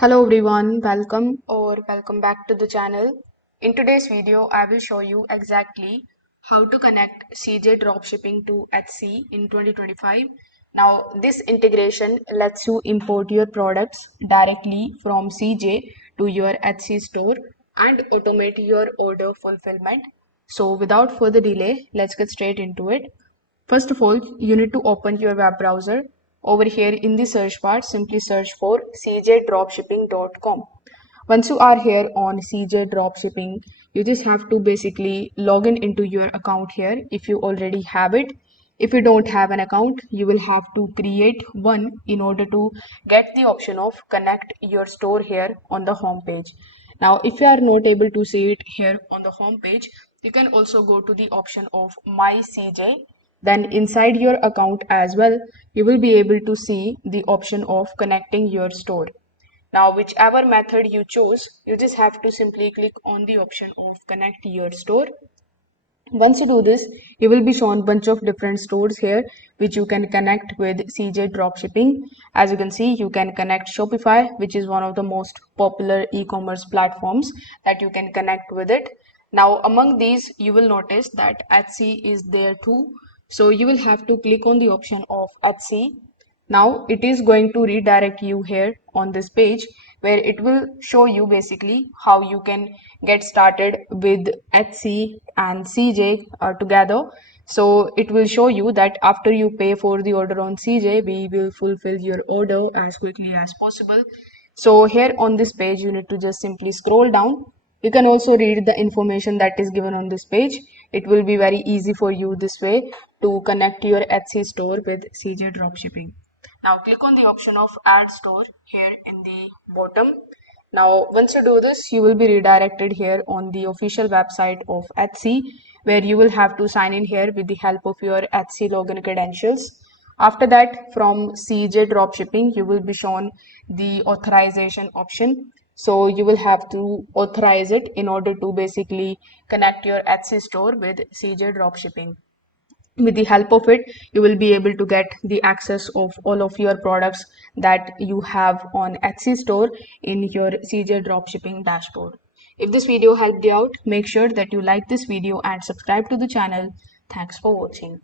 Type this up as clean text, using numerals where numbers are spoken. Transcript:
Hello everyone, welcome back to the channel. In today's video, I will show you exactly how to connect CJ Dropshipping to Etsy in 2025. Now, this integration lets you import your products directly from CJ to your Etsy store and automate your order fulfillment. So, without further delay, let's get straight into it. First of all, you need to open your web browser. Over here in the search bar, simply search for cjdropshipping.com. Once you are here on CJ Dropshipping, you just have to basically log in into your account here if you already have it. If you don't have an account, you will have to create one in order to get the option of connect your store here on the home page. Now, if you are not able to see it here on the home page, you can also go to the option of My CJ. Then inside your account as well, you will be able to see the option of connecting your store. Now, whichever method you choose, you just have to simply click on the option of connect your store. Once you do this, you will be shown a bunch of different stores here which you can connect with CJ Dropshipping. As you can see, you can connect Shopify, which is one of the most popular e-commerce platforms that you can connect with it. Now, among these, you will notice that Etsy is there too. So you will have to click on the option of Etsy. Now it is going to redirect you here on this page where it will show you basically how you can get started with Etsy and CJ together. So it will show you that after you pay for the order on CJ, we will fulfill your order as quickly as possible. So here on this page, you need to just simply scroll down. You can also read the information that is given on this page. It will be very easy for you this way to connect your Etsy store with CJ Dropshipping. Now click on the option of add store here in the bottom. Now once you do this, you will be redirected here on the official website of Etsy where you will have to sign in here with the help of your Etsy login credentials. After that, from CJ Dropshipping, you will be shown the authorization option. So you will have to authorize it in order to basically connect your Etsy store with CJ Dropshipping. With the help of it, you will be able to get the access of all of your products that you have on Etsy store in your CJ Dropshipping dashboard. If this video helped you out, make sure that you like this video and subscribe to the channel. Thanks for watching.